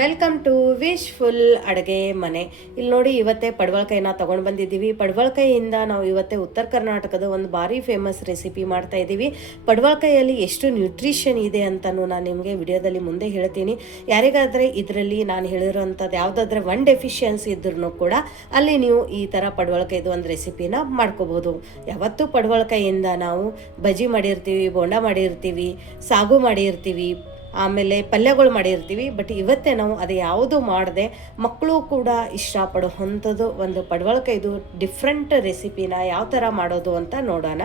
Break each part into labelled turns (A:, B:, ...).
A: Welcome to wish full ಅಡುಗೆ ಮನೆ. ಇಲ್ಲಿ ನೋಡಿ ಇವತ್ತೇ ಪಡವಳಕಾಯಿನ ತೊಗೊಂಡು ಬಂದಿದ್ದೀವಿ. ಪಡವಳಕಾಯಿಯಿಂದ ನಾವು ಇವತ್ತೇ ಉತ್ತರ ಕರ್ನಾಟಕದ ಒಂದು ಭಾರಿ ಫೇಮಸ್ ರೆಸಿಪಿ ಮಾಡ್ತಾ ಇದ್ದೀವಿ. ಪಡವಳಕಾಯಿಯಲ್ಲಿ ಎಷ್ಟು ನ್ಯೂಟ್ರಿಷನ್ ಇದೆ ಅಂತಲೂ ನಾನು ನಿಮಗೆ ವಿಡಿಯೋದಲ್ಲಿ ಮುಂದೆ ಹೇಳ್ತೀನಿ. ಯಾರಿಗಾದರೆ ಇದರಲ್ಲಿ ನಾನು ಹೇಳಿರೋಂಥದ್ದು ಯಾವುದಾದ್ರೆ ಒನ್ ಡೆಫಿಷಿಯನ್ಸಿ ಇದ್ರೂ ಕೂಡ ಅಲ್ಲಿ ನೀವು ಈ ಥರ ಪಡವಳಕಾಯಿದು ಒಂದು ರೆಸಿಪಿನ ಮಾಡ್ಕೋಬೋದು. ಯಾವತ್ತೂ ಪಡವಳಕಾಯಿಯಿಂದ ನಾವು ಬಜ್ಜಿ ಮಾಡಿರ್ತೀವಿ, ಬೋಂಡ ಮಾಡಿರ್ತೀವಿ, ಸಾಗು ಮಾಡಿರ್ತೀವಿ ಆಮೇಲೆ ಪಲ್ಯಗಳು ಮಾಡಿರ್ತೀವಿ ಬಟ್ ಇವತ್ತೇ ನಾವು ಅದು ಯಾವುದು ಮಾಡದೆ ಮಕ್ಕಳು ಕೂಡ ಇಷ್ಟಪಡೋ ಅಂಥದ್ದು ಒಂದು ಪಡವಳಕಾಯಿದು ಡಿಫ್ರೆಂಟ್ ರೆಸಿಪಿನ ಯಾವ ಥರ ಮಾಡೋದು ಅಂತ ನೋಡೋಣ.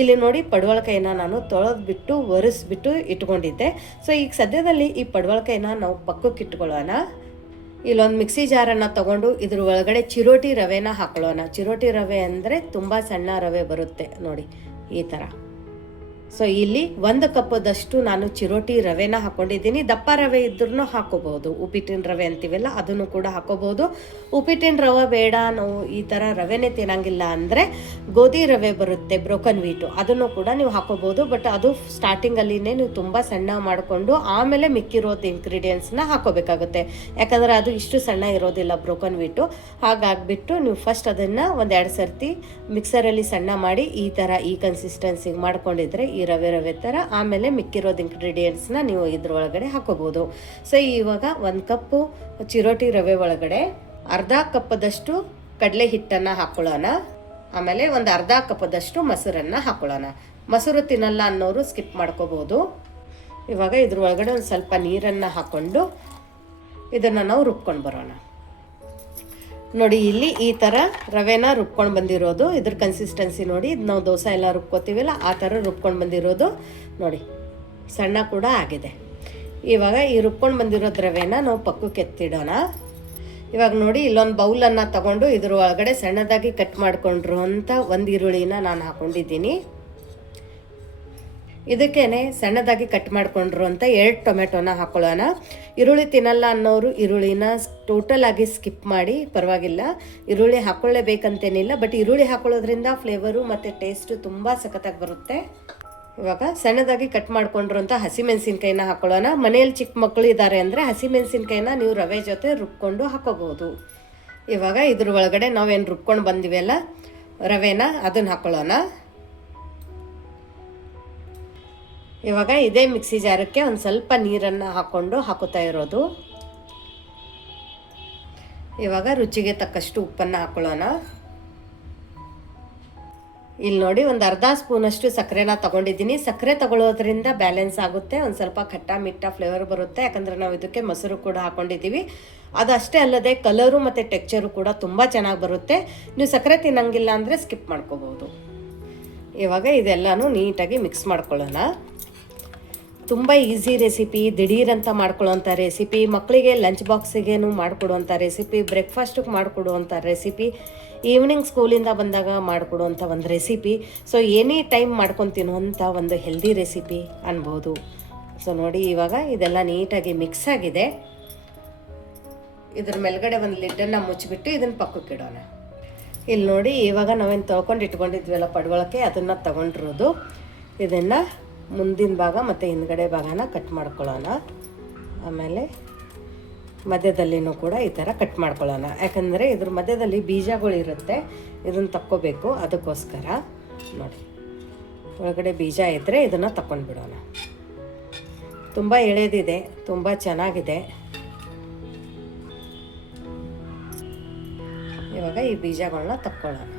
A: ಇಲ್ಲಿ ನೋಡಿ ಪಡವಳಕಾಯಿನ ನಾನು ತೊಳೆದ್ಬಿಟ್ಟು, ಒರೆಸ್ಬಿಟ್ಟು ಇಟ್ಕೊಂಡಿದ್ದೆ. ಸೊ ಈಗ ಸದ್ಯದಲ್ಲಿ ಈ ಪಡವಳಕಾಯಿನ ನಾವು ಪಕ್ಕಕ್ಕೆ ಇಟ್ಕೊಳ್ಳೋಣ. ಇಲ್ಲೊಂದು ಮಿಕ್ಸಿ ಜಾರನ್ನು ತಗೊಂಡು ಇದ್ರ ಒಳಗಡೆ ಚಿರೋಟಿ ರವೆನ ಹಾಕೊಳ್ಳೋಣ. ಚಿರೋಟಿ ರವೆ ಅಂದರೆ ತುಂಬ ಸಣ್ಣ ರವೆ ಬರುತ್ತೆ ನೋಡಿ, ಈ ಥರ. ಸೊ ಇಲ್ಲಿ ಒಂದು ಕಪ್ಪದಷ್ಟು ನಾನು ಚಿರೋಟಿ ರವೆನ ಹಾಕೊಂಡಿದ್ದೀನಿ. ದಪ್ಪ ರವೆ ಇದ್ರೂ ಹಾಕೋಬಹುದು. ಉಪ್ಪಿಟ್ಟಿನ ರವೆ ಅಂತೀವಲ್ಲ, ಅದನ್ನು ಕೂಡ ಹಾಕೋಬಹುದು. ಉಪ್ಪಿಟ್ಟಿನ ರವೆ ಬೇಡ ನಾವು ಈ ಥರ ರವೆನೇ ತಿನ್ನಂಗಿಲ್ಲ ಅಂದರೆ ಗೋಧಿ ರವೆ ಬರುತ್ತೆ ಬ್ರೋಕನ್ ವೀಟು ಅದನ್ನು ಕೂಡ ನೀವು ಹಾಕೋಬಹುದು. ಬಟ್ ಅದು ಸ್ಟಾರ್ಟಿಂಗಲ್ಲಿನೇ ನೀವು ತುಂಬ ಸಣ್ಣ ಮಾಡಿಕೊಂಡು ಆಮೇಲೆ ಮಿಕ್ಕಿರೋದು ಇಂಗ್ರೀಡಿಯೆಂಟ್ಸ್ನ ಹಾಕೋಬೇಕಾಗುತ್ತೆ. ಯಾಕಂದರೆ ಅದು ಇಷ್ಟು ಸಣ್ಣ ಇರೋದಿಲ್ಲ ಬ್ರೋಕನ್ ವೀಟು ಹಾಗಾಗ್ಬಿಟ್ಟು ನೀವು ಫಸ್ಟ್ ಅದನ್ನು ಒಂದೆರಡು ಸರ್ತಿ ಮಿಕ್ಸರಲ್ಲಿ ಸಣ್ಣ ಮಾಡಿ ಈ ಥರ ಈ ಕನ್ಸಿಸ್ಟೆನ್ಸಿಗೆ ಮಾಡ್ಕೊಂಡಿದ್ರೆ ಈ ರವೆ ರವೆ ಥರ ಆಮೇಲೆ ಮಿಕ್ಕಿರೋದು ಇಂಗ್ರೀಡಿಯೆಂಟ್ಸ್ನ ನೀವು ಇದ್ರೊಳಗಡೆ ಹಾಕೋಬೋದು. ಸೊ ಇವಾಗ ಒಂದು ಕಪ್ಪು ಚಿರೋಟಿ ರವೆ ಒಳಗಡೆ ಅರ್ಧ ಕಪ್ಪದಷ್ಟು ಕಡಲೆ ಹಿಟ್ಟನ್ನು ಹಾಕ್ಕೊಳ್ಳೋಣ ಆಮೇಲೆ ಒಂದು ಅರ್ಧ ಕಪ್ಪದಷ್ಟು ಮೊಸರನ್ನು ಹಾಕ್ಕೊಳ್ಳೋಣ ಮೊಸರು ತಿನ್ನಲ್ಲ ಅನ್ನೋರು ಸ್ಕಿಪ್ ಮಾಡ್ಕೋಬೋದು. ಇವಾಗ ಇದ್ರೊಳಗಡೆ ಒಂದು ಸ್ವಲ್ಪ ನೀರನ್ನು ಹಾಕ್ಕೊಂಡು ಇದನ್ನು ನಾವು ರುಬ್ಕೊಂಡು ಬರೋಣ. ನೋಡಿ, ಇಲ್ಲಿ ಈ ಥರ ರವೆನ ರುಬ್ಕೊಂಡು ಬಂದಿರೋದು. ಇದ್ರ ಕನ್ಸಿಸ್ಟೆನ್ಸಿ ನೋಡಿ, ಇದು ನಾವು ದೋಸೆ ಎಲ್ಲ ರುಬ್ಕೋತೀವಲ್ಲ, ಆ ಥರ ರುಬ್ಕೊಂಡು ಬಂದಿರೋದು. ನೋಡಿ, ಸಣ್ಣ ಕೂಡ ಆಗಿದೆ. ಇವಾಗ ಈ ರುಬ್ಕೊಂಡು ಬಂದಿರೋ ರವೆನ ನಾವು ಪಕ್ಕಕ್ಕೆ ಎತ್ತಿಡೋಣ. ಇವಾಗ ನೋಡಿ, ಇಲ್ಲೊಂದು ಬೌಲನ್ನು ತಗೊಂಡು ಇದ್ರ ಒಳಗಡೆ ಸಣ್ಣದಾಗಿ ಕಟ್ ಮಾಡಿಕೊಂಡ್ರು ಅಂತ ಒಂದು ಈರುಳ್ಳಿನ ನಾನು ಹಾಕೊಂಡಿದ್ದೀನಿ. ಇದಕ್ಕೇನೆ ಸಣ್ಣದಾಗಿ ಕಟ್ ಮಾಡ್ಕೊಂಡ್ರು ಅಂತ ಎರಡು ಟೊಮೆಟೊನ ಹಾಕೊಳ್ಳೋಣ. ಈರುಳ್ಳಿ ತಿನ್ನಲ್ಲ ಅನ್ನೋರು ಈರುಳ್ಳಿನ ಟೋಟಲ್ ಆಗಿ ಸ್ಕಿಪ್ ಮಾಡಿ, ಪರವಾಗಿಲ್ಲ. ಈರುಳ್ಳಿ ಹಾಕೊಳ್ಳೇಬೇಕಂತೇನಿಲ್ಲ ಬಟ್ ಈರುಳ್ಳಿ ಹಾಕೊಳ್ಳೋದ್ರಿಂದ ಫ್ಲೇವರು ಮತ್ತು ಟೇಸ್ಟು ತುಂಬ ಸಖತ್ತಾಗಿ ಬರುತ್ತೆ. ಇವಾಗ ಸಣ್ಣದಾಗಿ ಕಟ್ ಮಾಡ್ಕೊಂಡ್ರು ಅಂತ ಹಸಿಮೆಣಸಿನ್ಕಾಯಿನ ಹಾಕೊಳ್ಳೋಣ. ಮನೆಯಲ್ಲಿ ಚಿಕ್ಕ ಮಕ್ಕಳು ಇದ್ದಾರೆ ಅಂದರೆ ಹಸಿಮೆಣಸಿನ್ಕಾಯಿನ ನೀವು ರವೆ ಜೊತೆ ರುಬ್ಕೊಂಡು ಹಾಕೋಬಹುದು. ಇವಾಗ ಇದ್ರ ಒಳಗಡೆ ನಾವೇನು ರುಬ್ಕೊಂಡು ಬಂದಿವೆಲ್ಲ, ರವೆನ ಅದನ್ನು ಹಾಕೊಳ್ಳೋಣ. ಇವಾಗ ಇದೇ ಮಿಕ್ಸಿ ಜಾರಕ್ಕೆ ಒಂದು ಸ್ವಲ್ಪ ನೀರನ್ನು ಹಾಕ್ಕೊಂಡು ಹಾಕುತ್ತಾ ಇರೋದು. ಇವಾಗ ರುಚಿಗೆ ತಕ್ಕಷ್ಟು ಉಪ್ಪನ್ನು ಹಾಕೊಳ್ಳೋಣ. ಇಲ್ಲಿ ನೋಡಿ ಒಂದು ಅರ್ಧ ಸ್ಪೂನಷ್ಟು ಸಕ್ಕರೆನ ತಗೊಂಡಿದ್ದೀನಿ. ಸಕ್ಕರೆ ತಗೊಳ್ಳೋದ್ರಿಂದ ಬ್ಯಾಲೆನ್ಸ್ ಆಗುತ್ತೆ, ಒಂದು ಸ್ವಲ್ಪ ಖಟ್ಟ ಮಿಟ್ಟ ಫ್ಲೇವರ್ ಬರುತ್ತೆ. ಯಾಕಂದರೆ ನಾವು ಇದಕ್ಕೆ ಮೊಸರು ಕೂಡ ಹಾಕೊಂಡಿದ್ದೀವಿ ಅದಷ್ಟೇ ಅಲ್ಲದೆ ಕಲರು ಮತ್ತು ಟೆಕ್ಚರು ಕೂಡ ತುಂಬ ಚೆನ್ನಾಗಿ ಬರುತ್ತೆ. ನೀವು ಸಕ್ಕರೆ ತಿನ್ನಂಗಿಲ್ಲ ಅಂದರೆ ಸ್ಕಿಪ್ ಮಾಡ್ಕೋಬೋದು ಇವಾಗ ಇದೆಲ್ಲನೂ ನೀಟಾಗಿ ಮಿಕ್ಸ್ ಮಾಡ್ಕೊಳ್ಳೋಣ. ತುಂಬ ಈಸಿ ರೆಸಿಪಿ ದಿಢೀರಂತ ಮಾಡ್ಕೊಳ್ಳೋಂಥ ರೆಸಿಪಿ ಮಕ್ಕಳಿಗೆ ಲಂಚ್ ಬಾಕ್ಸಿಗೇನು ಮಾಡಿಕೊಡುವಂಥ ರೆಸಿಪಿ ಬ್ರೇಕ್ಫಾಸ್ಟಿಗೆ ಮಾಡಿಕೊಡುವಂಥ ರೆಸಿಪಿ ಈವ್ನಿಂಗ್ ಸ್ಕೂಲಿಂದ ಬಂದಾಗ ಮಾಡಿಕೊಡುವಂಥ ಒಂದು ರೆಸಿಪಿ ಸೊ ಎನಿ ಟೈಮ್ ಮಾಡ್ಕೊಂಡು ತಿನ್ನುವಂಥ ಒಂದು ಹೆಲ್ದಿ ರೆಸಿಪಿ ಅನ್ಬೋದು. ಸೊ ನೋಡಿ ಇವಾಗ ಇದೆಲ್ಲ ನೀಟಾಗಿ ಮಿಕ್ಸ್ ಆಗಿದೆ. ಇದ್ರ ಮೇಲ್ಗಡೆ ಒಂದು ಲಿಡ್ಡನ್ನು ಮುಚ್ಚಿಬಿಟ್ಟು ಇದನ್ನು ಪಕ್ಕಕ್ಕೆ ಇಡೋಣ. ಇಲ್ಲಿ ನೋಡಿ ಇವಾಗ ನಾವೇನು ತೊಳ್ಕೊಂಡು ಇಟ್ಕೊಂಡಿದ್ವಲ್ಲ ಪಡ್ವಳಕ್ಕೆ ಅದನ್ನು ತಗೊಂಡಿರೋದು. ಇದನ್ನು ಮುಂದಿನ ಭಾಗ ಮತ್ತು ಹಿಂದ್ಗಡೆ ಭಾಗನ ಕಟ್ ಮಾಡ್ಕೊಳ್ಳೋಣ. ಆಮೇಲೆ ಮಧ್ಯದಲ್ಲಿನೂ ಕೂಡ ಈ ಥರ ಕಟ್ ಮಾಡ್ಕೊಳ್ಳೋಣ. ಯಾಕಂದರೆ ಇದ್ರ ಮಧ್ಯದಲ್ಲಿ ಬೀಜಗಳು ಇರುತ್ತೆ, ಇದನ್ನು ತಕ್ಕೋಬೇಕು. ಅದಕ್ಕೋಸ್ಕರ ನೋಡಿ, ಒಳಗಡೆ ಬೀಜ ಇದ್ದರೆ ಇದನ್ನು ತಗೊಂಡ್ಬಿಡೋಣ ತುಂಬ ಎಳೆದಿದೆ, ತುಂಬ ಚೆನ್ನಾಗಿದೆ. ಇವಾಗ ಈ ಬೀಜಗಳನ್ನ ತಕ್ಕೊಳ್ಳೋಣ.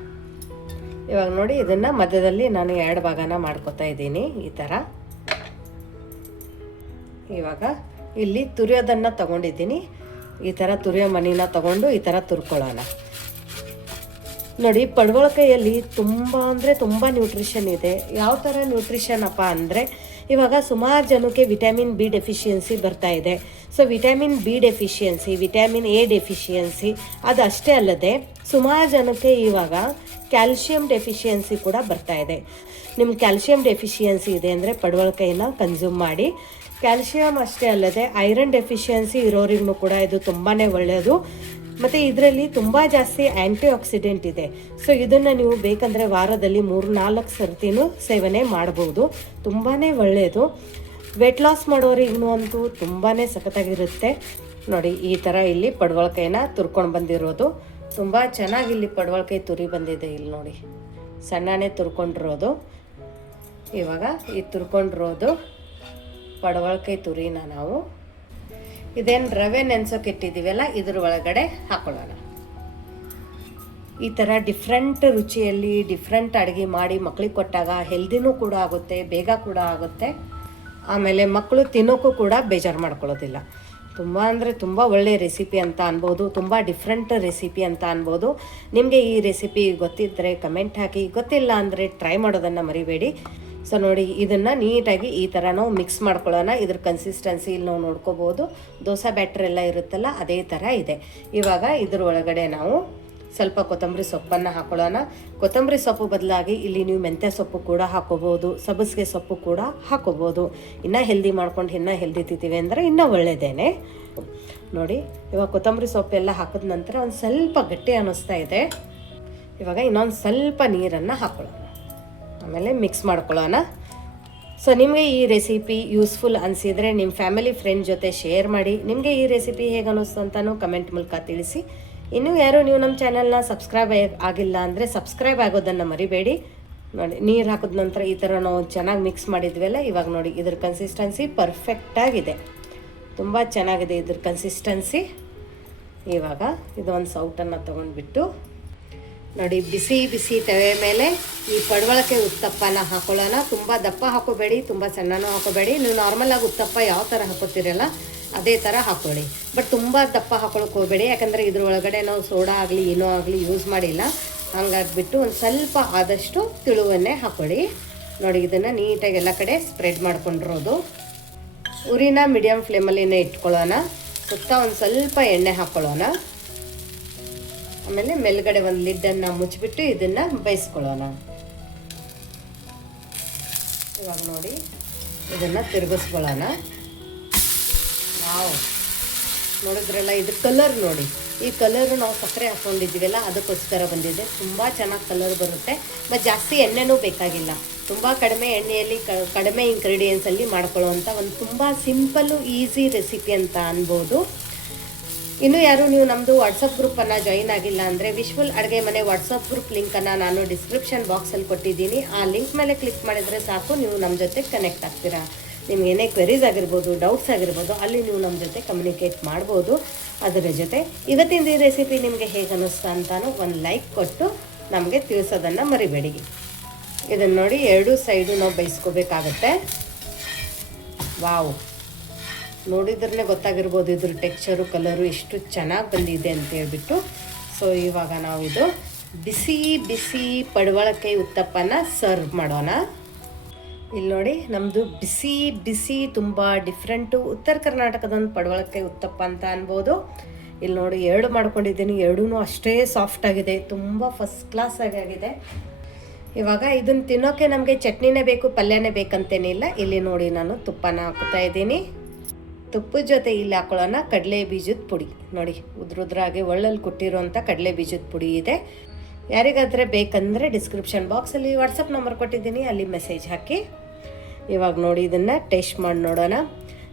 A: ಇವಾಗ ನೋಡಿ, ಇದನ್ನು ಮಧ್ಯದಲ್ಲಿ ನಾನು ಎರಡು ಭಾಗನ ಮಾಡ್ಕೊತಾ ಇದ್ದೀನಿ ಈ ಥರ ಇವಾಗ ಇಲ್ಲಿ ತುರಿಯೋದನ್ನು ತಗೊಂಡಿದ್ದೀನಿ. ಈ ಥರ ತುರಿಯೋ ಮನಿನ ತಗೊಂಡು ಈ ಥರ ತುರ್ಕೊಳ್ಳೋಣ. ನೋಡಿ ಪಡವಳಕಾಯಲ್ಲಿ ತುಂಬ ಅಂದರೆ ತುಂಬ ನ್ಯೂಟ್ರಿಷನ್ ಇದೆ. ಯಾವ ಥರ ನ್ಯೂಟ್ರಿಷನ್ ಅಪ್ಪ ಅಂದರೆ ಇವಾಗ ಸುಮಾರು ಜನಕ್ಕೆ ವಿಟಮಿನ್ ಬಿ ಡೆಫಿಷಿಯನ್ಸಿ ಬರ್ತಾ ಇದೆ. So vitamin B deficiency, vitamin A deficiency ಅದು ಅಷ್ಟೇ ಅಲ್ಲದೆ ಸುಮಾರು ಜನಕ್ಕೆ ಇವಾಗ ಕ್ಯಾಲ್ಶಿಯಂ ಡೆಫಿಷಿಯನ್ಸಿ ಕೂಡ ಬರ್ತಾ ಇದೆ. ನಿಮ್ಮ ಕ್ಯಾಲ್ಶಿಯಂ ಡೆಫಿಷಿಯನ್ಸಿ ಇದೆ ಅಂದರೆ ಪಡವಳಕಾಯಿನ ಕನ್ಸ್ಯೂಮ್ ಮಾಡಿ. ಕ್ಯಾಲ್ಶಿಯಂ ಅಷ್ಟೇ ಅಲ್ಲದೆ ಐರನ್ ಡೆಫಿಷಿಯನ್ಸಿ ಇರೋರಿಗೂ ಕೂಡ ಇದು ತುಂಬಾ ಒಳ್ಳೆಯದು ಮತ್ತು ಇದರಲ್ಲಿ ತುಂಬ ಜಾಸ್ತಿ ಆ್ಯಂಟಿ ಆಕ್ಸಿಡೆಂಟ್ ಇದೆ. ಸೊ ಇದನ್ನು ನೀವು ಬೇಕಂದರೆ ವಾರದಲ್ಲಿ ಮೂರು ನಾಲ್ಕು ಸರ್ತಿನೂ ಸೇವನೆ ಮಾಡ್ಬೋದು. ತುಂಬಾ ಒಳ್ಳೆಯದು ವೆಯ್ಟ್ ಲಾಸ್ ಮಾಡೋರಿಗೂ ಅಂತೂ ತುಂಬಾ ಸಖತ್ತಾಗಿರುತ್ತೆ. ನೋಡಿ, ಈ ಥರ ಇಲ್ಲಿ ಪಡವಳ್ಕಾಯಿನ ತುರ್ಕೊಂಡು ಬಂದಿರೋದು. ತುಂಬ ಚೆನ್ನಾಗಿ ಇಲ್ಲಿ ಪಡವಳ್ಕಾಯಿ ತುರಿ ಬಂದಿದೆ ಇಲ್ಲಿ ನೋಡಿ. ಸಣ್ಣನೇ ತುರ್ಕೊಂಡಿರೋದು. ಇವಾಗ ಈ ತುರ್ಕೊಂಡಿರೋದು ಪಡವಳ್ಕಾಯಿ ತುರಿನ ನಾವು ಇದೇನು ರವೆ ನೆನ್ಸೋಕೆ ಇಟ್ಟಿದ್ದೀವಲ್ಲ ಇದ್ರ ಒಳಗಡೆ ಹಾಕೊಳ್ಳೋಣ. ಈ ಥರ ಡಿಫ್ರೆಂಟ್ ರುಚಿಯಲ್ಲಿ ಡಿಫ್ರೆಂಟ್ ಅಡುಗೆ ಮಾಡಿ ಮಕ್ಳಿಗೆ ಕೊಟ್ಟಾಗ ಹೆಲ್ದಿನೂ ಕೂಡ ಆಗುತ್ತೆ, ಬೇಗ ಕೂಡ ಆಗುತ್ತೆ. ಆಮೇಲೆ ಮಕ್ಕಳು ತಿನ್ನೋಕ್ಕೂ ಕೂಡ ಬೇಜಾರು ಮಾಡ್ಕೊಳ್ಳೋದಿಲ್ಲ. ತುಂಬ ಅಂದರೆ ತುಂಬ ಒಳ್ಳೆಯ ರೆಸಿಪಿ ಅಂತ ಅನ್ಬೋದು, ತುಂಬ ಡಿಫ್ರೆಂಟ್ ರೆಸಿಪಿ ಅಂತ ಅನ್ಬೋದು. ನಿಮಗೆ ಈ ರೆಸಿಪಿ ಗೊತ್ತಿದ್ದರೆ ಕಮೆಂಟ್ ಹಾಕಿ. ಗೊತ್ತಿಲ್ಲ ಅಂದರೆ ಟ್ರೈ ಮಾಡೋದನ್ನು ಮರಿಬೇಡಿ. ಸೊ ನೋಡಿ, ಇದನ್ನು ನೀಟಾಗಿ ಈ ಥರ ನಾವು ಮಿಕ್ಸ್ ಮಾಡ್ಕೊಳ್ಳೋಣ. ಇದ್ರ ಕನ್ಸಿಸ್ಟೆನ್ಸಿ ಇಲ್ಲಿ ನಾವು ನೋಡ್ಕೋಬೋದು. ದೋಸೆ ಬ್ಯಾಟ್ರ್ ಎಲ್ಲ ಇರುತ್ತಲ್ಲ, ಅದೇ ಥರ ಇದೆ. ಇವಾಗ ಇದ್ರ ಒಳಗಡೆ ನಾವು ಸ್ವಲ್ಪ ಕೊತ್ತಂಬರಿ ಸೊಪ್ಪನ್ನು ಹಾಕೊಳ್ಳೋಣ. ಕೊತ್ತಂಬರಿ ಸೊಪ್ಪು ಬದಲಾಗಿ ಇಲ್ಲಿ ನೀವು ಮೆಂತ್ಯ ಸೊಪ್ಪು ಕೂಡ ಹಾಕೋಬೋದು. ಸಬ್ಬಸಿಗೆ ಸೊಪ್ಪು ಕೂಡ ಹಾಕೋಬೋದು. ಇನ್ನೂ ಹೆಲ್ದಿ ಮಾಡ್ಕೊಂಡು ಇನ್ನೂ ಹೆಲ್ದಿ ತಿಂತೀವಿ ಅಂದರೆ ಇನ್ನೂ ಒಳ್ಳೆಯದೇನೆ ನೋಡಿ, ಇವಾಗ ಕೊತ್ತಂಬರಿ ಸೊಪ್ಪೆಲ್ಲ ಹಾಕಿದ ನಂತರ ಒಂದು ಸ್ವಲ್ಪ ಗಟ್ಟಿ ಅನ್ನಿಸ್ತಾ ಇದೆ. ಇವಾಗ ಇನ್ನೊಂದು ಸ್ವಲ್ಪ ನೀರನ್ನು ಹಾಕೊಳ್ಳೋಣ. ಆಮೇಲೆ ಮಿಕ್ಸ್ ಮಾಡ್ಕೊಳ್ಳೋಣ. ಸೊ ನಿಮಗೆ ಈ ರೆಸಿಪಿ ಯೂಸ್ಫುಲ್ ಅನಿಸಿದರೆ ನಿಮ್ಮ ಫ್ಯಾಮಿಲಿ ಫ್ರೆಂಡ್ ಜೊತೆ ಶೇರ್ ಮಾಡಿ. ನಿಮಗೆ ಈ ರೆಸಿಪಿ ಹೇಗೆ ಅನ್ನಿಸ್ತು ಅಂತಲೂ ಕಮೆಂಟ್ ಮೂಲಕ ತಿಳಿಸಿ. ಇನ್ನೂ ಯಾರು ನೀವು ನಮ್ಮ ಚಾನಲ್ನ ಸಬ್ಸ್ಕ್ರೈಬ್ ಆಗಿಲ್ಲ ಅಂದರೆ ಸಬ್ಸ್ಕ್ರೈಬ್ ಆಗೋದನ್ನು ಮರಿಬೇಡಿ. ನೋಡಿ, ನೀರು ಹಾಕಿದ ನಂತರ ಈ ಥರ ನಾವು ಚೆನ್ನಾಗಿ ಮಿಕ್ಸ್ ಮಾಡಿದ್ವಲ್ಲ, ಇವಾಗ ನೋಡಿ ಇದ್ರ ಕನ್ಸಿಸ್ಟೆನ್ಸಿ ಪರ್ಫೆಕ್ಟಾಗಿದೆ ತುಂಬ ಚೆನ್ನಾಗಿದೆ ಇದ್ರ ಕನ್ಸಿಸ್ಟೆನ್ಸಿ ಇವಾಗ ಇದು ಒಂದು ಸೌಟನ್ನು ತೊಗೊಂಡ್ಬಿಟ್ಟು ನೋಡಿ, ಬಿಸಿ ಬಿಸಿ ತವೆ ಮೇಲೆ ಈ ಪಡವಳಕೆ ಉತ್ತಪ್ಪನ ಹಾಕೊಳ್ಳೋಣ. ತುಂಬ ದಪ್ಪ ಹಾಕೋಬೇಡಿ, ತುಂಬ ಸಣ್ಣನೂ ಹಾಕೋಬೇಡಿ. ನೀವು ನಾರ್ಮಲಾಗಿ ಉತ್ತಪ್ಪ ಯಾವ ಥರ ಹಾಕೋತೀರಲ್ಲ, ಅದೇ ಥರ ಹಾಕೊಳ್ಳಿ. ಬಟ್ ತುಂಬ ದಪ್ಪ ಹಾಕೊಳಕ್ಕೆ ಹೋಗಬೇಡಿ. ಯಾಕಂದರೆ ಇದ್ರ ಒಳಗಡೆ ನಾವು ಸೋಡಾ ಆಗಲಿ, ಏನೋ ಆಗಲಿ ಯೂಸ್ ಮಾಡಿಲ್ಲ. ಹಂಗಾಗ್ಬಿಟ್ಟು ಒಂದು ಸ್ವಲ್ಪ ಆದಷ್ಟು ತಿಳುವನ್ನೇ ಹಾಕೊಳ್ಳಿ. ನೋಡಿ, ಇದನ್ನು ನೀಟಾಗಿ ಎಲ್ಲ ಕಡೆ ಸ್ಪ್ರೆಡ್ ಮಾಡ್ಕೊಂಡಿರೋದು. ಉರಿನ ಮೀಡಿಯಮ್ ಫ್ಲೇಮಲ್ಲಿನೇ ಇಟ್ಕೊಳ್ಳೋಣ. ಸುತ್ತ ಒಂದು ಸ್ವಲ್ಪ ಎಣ್ಣೆ ಹಾಕ್ಕೊಳ್ಳೋಣ ಆಮೇಲೆ ಮೇಲ್ಗಡೆ ಒಂದು ಲಿಡ್ಡನ್ನು ಮುಚ್ಚಿಬಿಟ್ಟು ಇದನ್ನು ಬೇಯಿಸ್ಕೊಳ್ಳೋಣ. ಇವಾಗ ನೋಡಿ, ಇದನ್ನು ತಿರುಗಿಸ್ಕೊಳ್ಳೋಣ. ವಾವ್. ನೋಡಿದ್ರಲ್ಲ, ಇದು ಕಲರ್ ನೋಡಿ. ಈ ಕಲರು ನಾವು ಸಕ್ಕರೆ ಹಾಕ್ಕೊಂಡಿದ್ದೀವಲ್ಲ ಅದಕ್ಕೋಸ್ಕರ ಬಂದಿದೆ. ತುಂಬ ಚೆನ್ನಾಗಿ ಕಲರ್ ಬರುತ್ತೆ. ಮತ್ತು ಜಾಸ್ತಿ ಎಣ್ಣೆನೂ ಬೇಕಾಗಿಲ್ಲ. ತುಂಬ ಕಡಿಮೆ ಎಣ್ಣೆಯಲ್ಲಿ ಕಡಿಮೆ ಇಂಗ್ರೀಡಿಯೆಂಟ್ಸಲ್ಲಿ ಮಾಡ್ಕೊಳ್ಳೋವಂಥ ಒಂದು ತುಂಬ ಸಿಂಪಲ್ಲು ಈಸಿ ರೆಸಿಪಿ ಅಂತ ಅನ್ಬೋದು. ಇನ್ನು ಯಾರು ನೀವು ನಮ್ಮದು ವಾಟ್ಸಪ್ ಗ್ರೂಪನ್ನು ಜಾಯಿನ್ ಆಗಿಲ್ಲ ಅಂದರೆ ವಿಶ್ವಲ್ ಅಡುಗೆ ಮನೆ ವಾಟ್ಸಪ್ ಗ್ರೂಪ್ ಲಿಂಕನ್ನು ನಾನು ಡಿಸ್ಕ್ರಿಪ್ಷನ್ ಬಾಕ್ಸಲ್ಲಿ ಕೊಟ್ಟಿದ್ದೀನಿ. ಆ ಲಿಂಕ್ ಮೇಲೆ ಕ್ಲಿಕ್ ಮಾಡಿದರೆ ಸಾಕು, ನೀವು ನಮ್ಮ ಜೊತೆ ಕನೆಕ್ಟ್ ಆಗ್ತೀರಾ. ನಿಮ್ಗೆ ಏನೇ ಕ್ವೆರೀಸ್ ಆಗಿರ್ಬೋದು ಡೌಟ್ಸ್ ಆಗಿರ್ಬೋದು, ಅಲ್ಲಿ ನೀವು ನಮ್ಮ ಜೊತೆ ಕಮ್ಯುನಿಕೇಟ್ ಮಾಡ್ಬೋದು. ಅದರ ಜೊತೆ ಇವತ್ತಿನ ಈ ರೆಸಿಪಿ ನಿಮಗೆ ಹೇಗೆ ಅನ್ನಿಸ್ತಾ ಅಂತಾನು ಒಂದು ಲೈಕ್ ಕೊಟ್ಟು ನಮಗೆ ತಿಳಿಸೋದನ್ನು ಮರಿಬೇಡಿ. ಇದನ್ನು ನೋಡಿ ಎರಡೂ ಸೈಡು ನಾವು ಬೈಸ್ಕೋಬೇಕಾಗತ್ತೆ ವಾವ್. ನೋಡಿದ್ರೇ ಗೊತ್ತಾಗಿರ್ಬೋದು ಇದ್ರ ಟೆಕ್ಸ್ಚರು ಕಲರು ಎಷ್ಟು ಚೆನ್ನಾಗಿ ಬಂದಿದೆ ಅಂತ ಹೇಳ್ಬಿಟ್ಟು. ಸೊ ಇವಾಗ ನಾವು ಇದು ಬಿಸಿ ಬಿಸಿ ಪಡವಳಕಾಯಿ ಉತ್ತಪ್ಪನ ಸರ್ವ್ ಮಾಡೋಣ. ಇಲ್ಲಿ ನೋಡಿ ನಮ್ಮದು ಬಿಸಿ ಬಿಸಿ ತುಂಬ ಡಿಫ್ರೆಂಟು ಉತ್ತರ ಕರ್ನಾಟಕದ ಒಂದು ಪಡವಳಕಾಯಿ ಉತ್ತಪ್ಪ ಅಂತ ಅನ್ಬೋದು. ಇಲ್ಲಿ ನೋಡಿ, ಎರಡು ಮಾಡ್ಕೊಂಡಿದ್ದೀನಿ ಎರಡೂ ಅಷ್ಟೇ ಸಾಫ್ಟ್ ಆಗಿದೆ, ತುಂಬ ಫಸ್ಟ್ ಕ್ಲಾಸ್ ಆಗಿದೆ. ಇವಾಗ ಇದನ್ನು ತಿನ್ನೋಕೆ ನಮಗೆ ಚಟ್ನಿನೇ ಬೇಕು, ಪಲ್ಯನೇ ಬೇಕಂತೇನಿಲ್ಲ. ಇಲ್ಲಿ ನೋಡಿ, ನಾನು ತುಪ್ಪನ ಹಾಕ್ತಾ ಇದ್ದೀನಿ. ತುಪ್ಪದ ಜೊತೆ ಇಲ್ಲಿ ಹಾಕೊಳ್ಳೋಣ. ಕಡಲೆ ಬೀಜದ ಪುಡಿ. ನೋಡಿ, ಉದ್ರುದ್ರಾಗೆ ಒಳ್ಳಲ್ಲಿ ಕೊಟ್ಟಿರೋಂಥ ಕಡಲೆ ಬೀಜದ ಪುಡಿ ಇದೆ. ಯಾರಿಗಾದರೆ ಬೇಕಂದರೆ ಡಿಸ್ಕ್ರಿಪ್ಷನ್ ಬಾಕ್ಸಲ್ಲಿ ವಾಟ್ಸಪ್ ನಂಬರ್ ಕೊಟ್ಟಿದ್ದೀನಿ. ಅಲ್ಲಿ ಮೆಸೇಜ್ ಹಾಕಿ. ಇವಾಗ ನೋಡಿ, ಇದನ್ನು ಟೇಸ್ಟ್ ಮಾಡಿ ನೋಡೋಣ.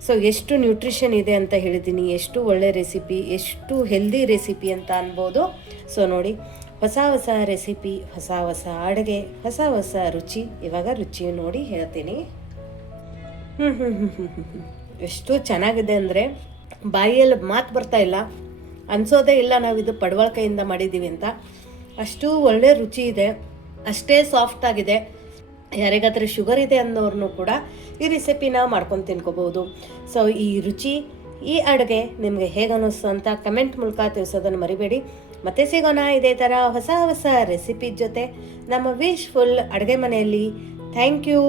A: ಸೊ ಎಷ್ಟು ನ್ಯೂಟ್ರಿಷನ್ ಇದೆ ಅಂತ ಹೇಳಿದ್ದೀನಿ. ಎಷ್ಟು ಒಳ್ಳೆ ರೆಸಿಪಿ ಎಷ್ಟು ಹೆಲ್ದಿ ರೆಸಿಪಿ ಅಂತ ಅನ್ಬೋದು. ಸೊ ನೋಡಿ, ಹೊಸ ಹೊಸ ರೆಸಿಪಿ ಹೊಸ ಹೊಸ ಅಡುಗೆ, ಹೊಸ ಹೊಸ ರುಚಿ. ಇವಾಗ ರುಚಿ ನೋಡಿ ಹೇಳ್ತೀನಿ. ಹ್ಞೂ ಹ್ಞೂ ಹ್ಞೂ ಹ್ಞೂ ಹ್ಞೂ ಎಷ್ಟು ಚೆನ್ನಾಗಿದೆ ಅಂದರೆ ಬಾಯಿಯಲ್ಲಿ ಮಾತು ಬರ್ತಾ ಇಲ್ಲ. ಅನಿಸೋದೇ ಇಲ್ಲ ನಾವು ಇದು ಪಡವಳ್ಕಾಯಿಂದ ಮಾಡಿದ್ದೀವಿ ಅಂತ. ಅಷ್ಟು ಒಳ್ಳೆ ರುಚಿ ಇದೆ. ಅಷ್ಟೇ ಸಾಫ್ಟ್ ಆಗಿದೆ. ಯಾರಿಗಾದ್ರೆ ಶುಗರ್ ಇದೆ ಅನ್ನೋರ್ನು ಕೂಡ ಈ ರೆಸಿಪಿನ ಮಾಡ್ಕೊಂಡು ತಿನ್ಕೋಬೋದು ಸೊ ಈ ರುಚಿ, ಈ ಅಡುಗೆ ನಿಮಗೆ ಹೇಗೆ ಅನ್ನಿಸ್ತು ಅಂತ ಕಮೆಂಟ್ ಮೂಲಕ ತಿಳಿಸೋದನ್ನು ಮರಿಬೇಡಿ. ಮತ್ತೆ ಸಿಗೋಣ ಇದೇ ಥರ ಹೊಸ ಹೊಸ ರೆಸಿಪಿ ಜೊತೆ ನಮ್ಮ ವಿಶ್ ಫುಲ್ ಅಡುಗೆ ಮನೆಯಲ್ಲಿ. Thank you